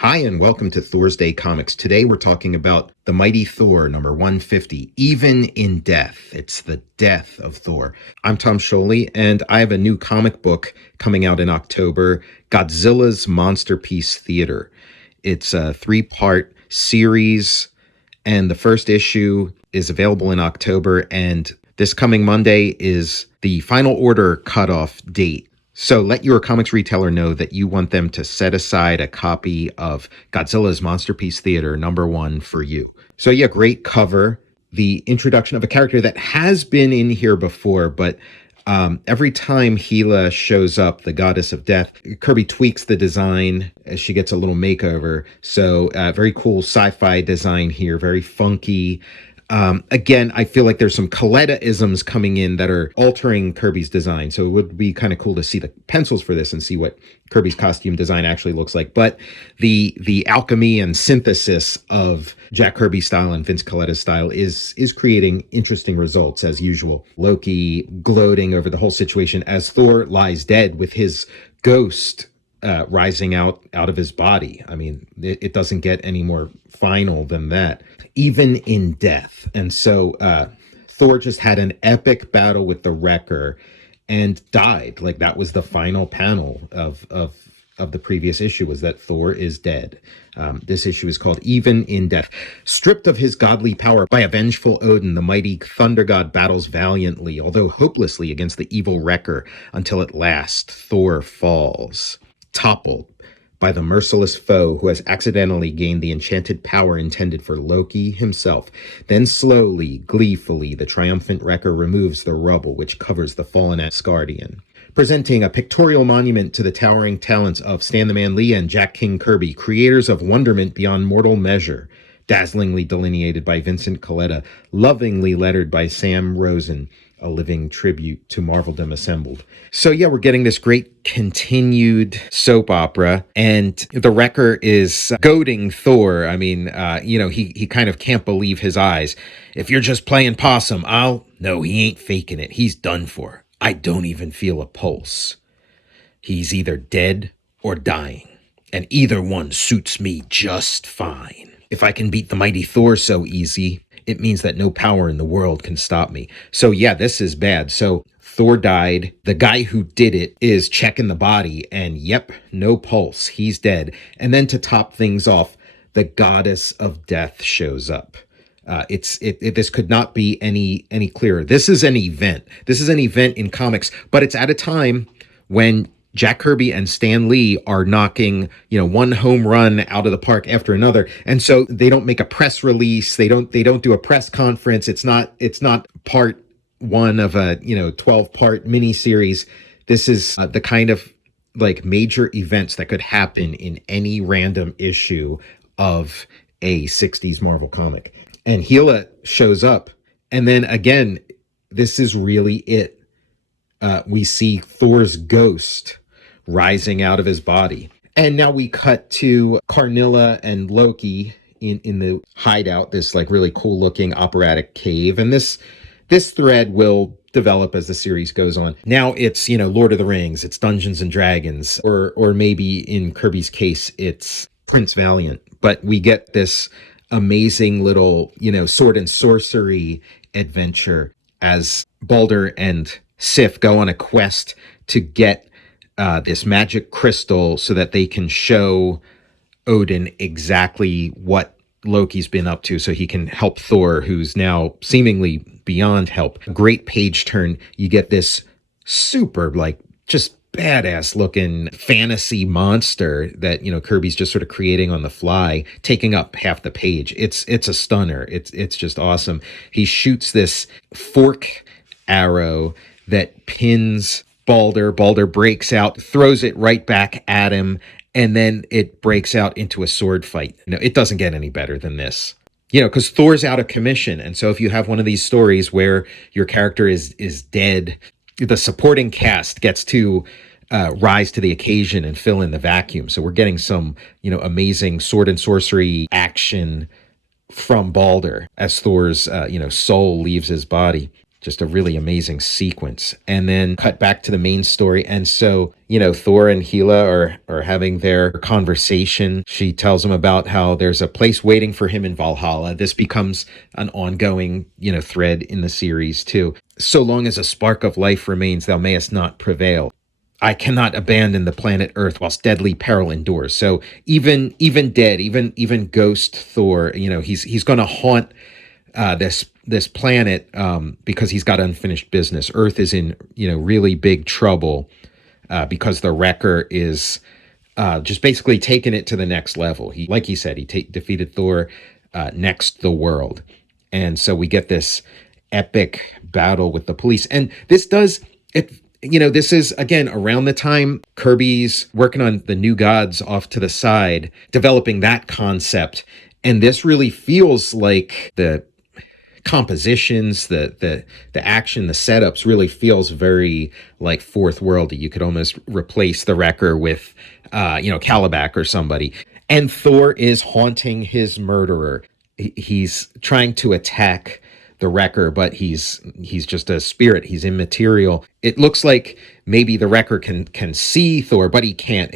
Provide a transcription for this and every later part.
Hi, and welcome to THORsday Comics. Today we're talking about the mighty Thor, number 150, Even in Death. It's the death of Thor. I'm Tom Scioli, and I have a new comic book coming out in October, Godzilla's Monsterpiece Theater. It's a 3-part series, and the first issue is available in October, and this coming Monday is the final order cutoff date. So let your comics retailer know that you want them to set aside a copy of Godzilla's Monsterpiece Theater #1 for you. So yeah, great cover. The introduction of a character that has been in here before, but every time Gila shows up, the goddess of death, Kirby tweaks the design as she gets a little makeover. So very cool sci-fi design here, very funky. Again, I feel like there's some Coletta-isms coming in that are altering Kirby's design. So it would be kind of cool to see the pencils for this and see what Kirby's costume design actually looks like. But the alchemy and synthesis of Jack Kirby's style and Vince Coletta's style is creating interesting results as usual. Loki gloating over the whole situation as Thor lies dead with his ghost rising out of his body. I mean, it doesn't get any more final than that. Even in death. And so Thor just had an epic battle with the Wrecker and died. Like, that was the final panel of the previous issue, was that Thor is dead. This issue is called Even in Death. Stripped of his godly power by a vengeful Odin, the mighty thunder god battles valiantly, although hopelessly, against the evil Wrecker, until at last Thor falls, toppled by the merciless foe who has accidentally gained the enchanted power intended for Loki himself. Then slowly, gleefully, the triumphant Wrecker removes the rubble which covers the fallen Asgardian, presenting a pictorial monument to the towering talents of Stan the Man Lee and Jack King Kirby, creators of wonderment beyond mortal measure, dazzlingly delineated by Vincent Coletta, lovingly lettered by Sam Rosen, a living tribute to Marveldom assembled. So yeah, we're getting this great continued soap opera, and the Wrecker is goading Thor. I mean, he kind of can't believe his eyes. If you're just playing possum, no, he ain't faking it. He's done for. I don't even feel a pulse. He's either dead or dying, and either one suits me just fine. If I can beat the mighty Thor so easy, it means that no power in the world can stop me. So yeah, this is bad. So Thor died. The guy who did it is checking the body, and yep, no pulse. He's dead. And then to top things off, the goddess of death shows up. This could not be any clearer. This is an event. This is an event in comics, but it's at a time when Jack Kirby and Stan Lee are knocking, one home run out of the park after another. And so they don't make a press release. They don't do a press conference. It's not part one of a, 12-part miniseries. This is the kind of like major events that could happen in any random issue of a 60s Marvel comic. And Gila shows up. And then again, this is really it. We see Thor's ghost rising out of his body. And now we cut to Karnilla and Loki in the hideout, this like really cool looking operatic cave. And this thread will develop as the series goes on. Now it's, Lord of the Rings, it's Dungeons and Dragons, or maybe in Kirby's case, it's Prince Valiant. But we get this amazing little, sword and sorcery adventure as Balder and Sif go on a quest to get this magic crystal so that they can show Odin exactly what Loki's been up to, so he can help Thor, who's now seemingly beyond help. Great page turn. You get this super, just badass looking fantasy monster that, Kirby's just sort of creating on the fly, taking up half the page. It's a stunner. It's just awesome. He shoots this fork arrow that pins Balder. Balder breaks out, throws it right back at him, and then it breaks out into a sword fight. It doesn't get any better than this. Because Thor's out of commission. And so if you have one of these stories where your character is dead, the supporting cast gets to rise to the occasion and fill in the vacuum. So we're getting some, amazing sword and sorcery action from Balder as Thor's, soul leaves his body. Just a really amazing sequence. And then cut back to the main story. And so, Thor and Hela are having their conversation. She tells him about how there's a place waiting for him in Valhalla. This becomes an ongoing, thread in the series too. So long as a spark of life remains, thou mayest not prevail. I cannot abandon the planet Earth whilst deadly peril endures. So even dead, even ghost Thor, he's going to haunt this planet because he's got unfinished business. Earth is in really big trouble because the Wrecker is just basically taking it to the next level. Like he said, he defeated Thor next the world, and so we get this epic battle with the police. And this does it. This is, again, around the time Kirby's working on the New Gods off to the side, developing that concept. And this really feels like the compositions, the action, the setups really feels very like Fourth Worldy. You could almost replace the Wrecker with, Calabac or somebody. And Thor is haunting his murderer. He's trying to attack the Wrecker, but he's just a spirit. He's immaterial. It looks like maybe the Wrecker can see Thor, but he can't.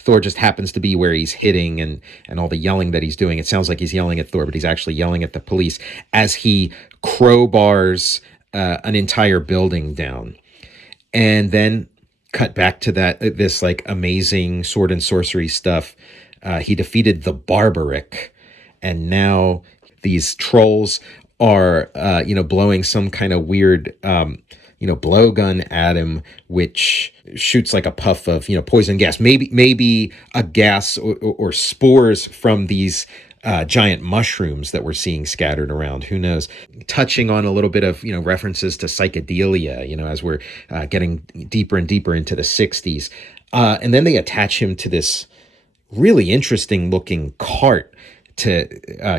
Thor just happens to be where he's hitting, and all the yelling that he's doing. It sounds like he's yelling at Thor, but he's actually yelling at the police as he crowbars an entire building down. And then cut back to this like amazing sword and sorcery stuff. He defeated the Barbaric, and now these trolls are blowing some kind of weird blowgun at him, which shoots like a puff of poison gas, maybe a gas or spores from these giant mushrooms that we're seeing scattered around. Who knows? Touching on a little bit of references to psychedelia, as we're getting deeper and deeper into the 60s, and then they attach him to this really interesting looking cart to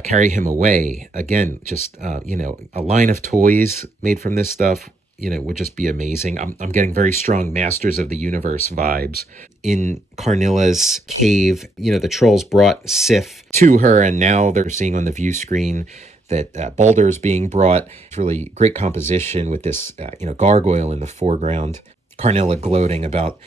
carry him away. Again, just a line of toys made from this stuff would just be amazing. I'm getting very strong Masters of the Universe vibes. In Karnilla's cave, the trolls brought Sif to her, and now they're seeing on the view screen that Baldur's being brought. It's really great composition with this gargoyle in the foreground. Karnilla gloating about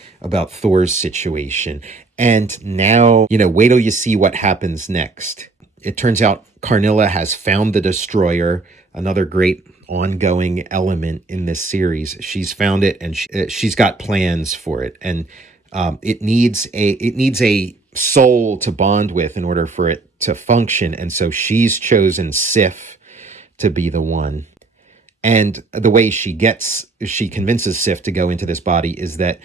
Thor's situation. And now, wait till you see what happens next. It turns out Karnilla has found the destroyer, another great ongoing element in this series. She's found it, and she's got plans for it. And it needs a soul to bond with in order for it to function. And so she's chosen Sif to be the one. And the way she convinces Sif to go into this body is that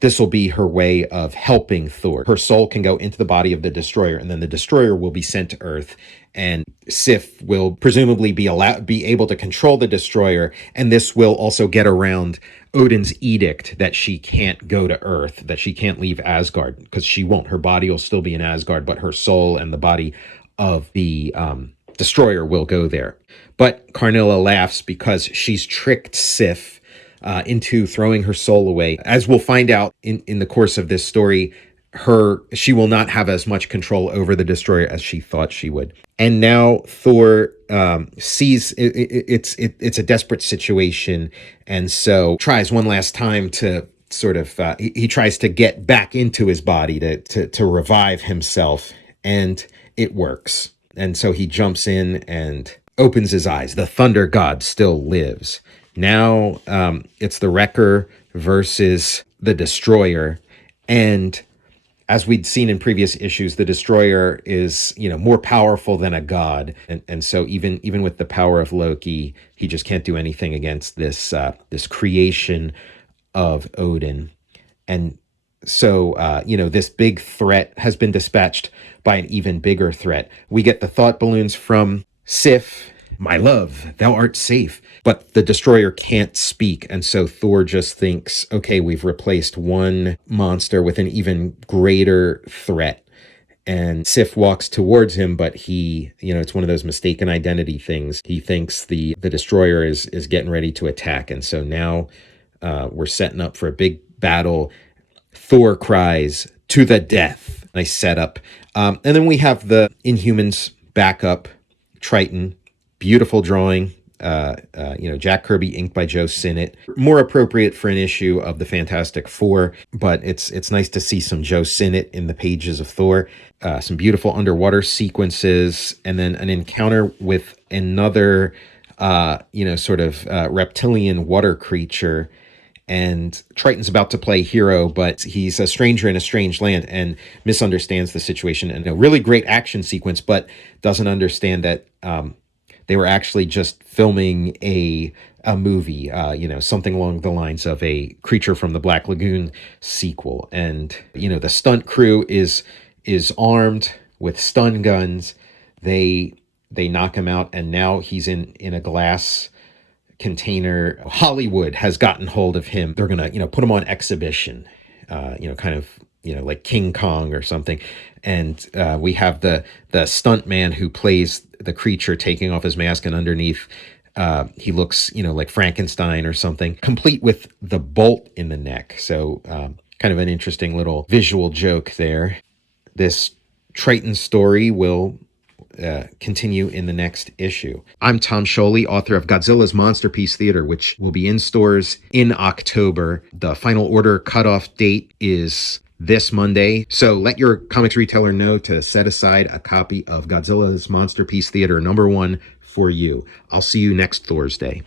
this will be her way of helping Thor. Her soul can go into the body of the destroyer, and then the destroyer will be sent to Earth, and Sif will presumably be able to control the destroyer, and this will also get around Odin's edict that she can't go to Earth, that she can't leave Asgard, because she won't. Her body will still be in Asgard, but her soul and the body of the destroyer will go there. But Karnilla laughs because she's tricked Sif into throwing her soul away. As we'll find out in the course of this story, she will not have as much control over the destroyer as she thought she would. And now Thor sees it's a desperate situation, and so tries one last time to sort of he tries to get back into his body to revive himself, and it works. And so he jumps in and opens his eyes. The thunder god still lives. Now it's the Wrecker versus the destroyer, and as we'd seen in previous issues, the destroyer is more powerful than a god, and so even with the power of Loki, he just can't do anything against this creation of Odin. And so this big threat has been dispatched by an even bigger threat. We get the thought balloons from Sif. My love, thou art safe. But the destroyer can't speak, and so Thor just thinks, okay, we've replaced one monster with an even greater threat. And Sif walks towards him, but he, it's one of those mistaken identity things. He thinks the destroyer is getting ready to attack, and so now we're setting up for a big battle. Thor cries, to the death. Nice setup. And then we have the Inhumans backup, Triton. Beautiful drawing. Jack Kirby, inked by Joe Sinnott. More appropriate for an issue of the Fantastic Four, but it's nice to see some Joe Sinnott in the pages of Thor. Some beautiful underwater sequences, and then an encounter with another, reptilian water creature. And Triton's about to play hero, but he's a stranger in a strange land and misunderstands the situation. And a really great action sequence, but doesn't understand that they were actually just filming a movie, something along the lines of a Creature from the Black Lagoon sequel. And the stunt crew is armed with stun guns. They knock him out, and now he's in a glass container. Hollywood has gotten hold of him. They're gonna put him on exhibition, like King Kong or something. And we have the stunt man who plays the creature taking off his mask, and underneath he looks like Frankenstein or something, complete with the bolt in the neck. So kind of an interesting little visual joke there. This Triton story will continue in the next issue. I'm Tom Scioli, author of Godzilla's Monsterpiece Theater, which will be in stores in October. The final order cutoff date is this Monday, so let your comics retailer know to set aside a copy of Godzilla's Monsterpiece Theater #1 for you. I'll see you next THORsday.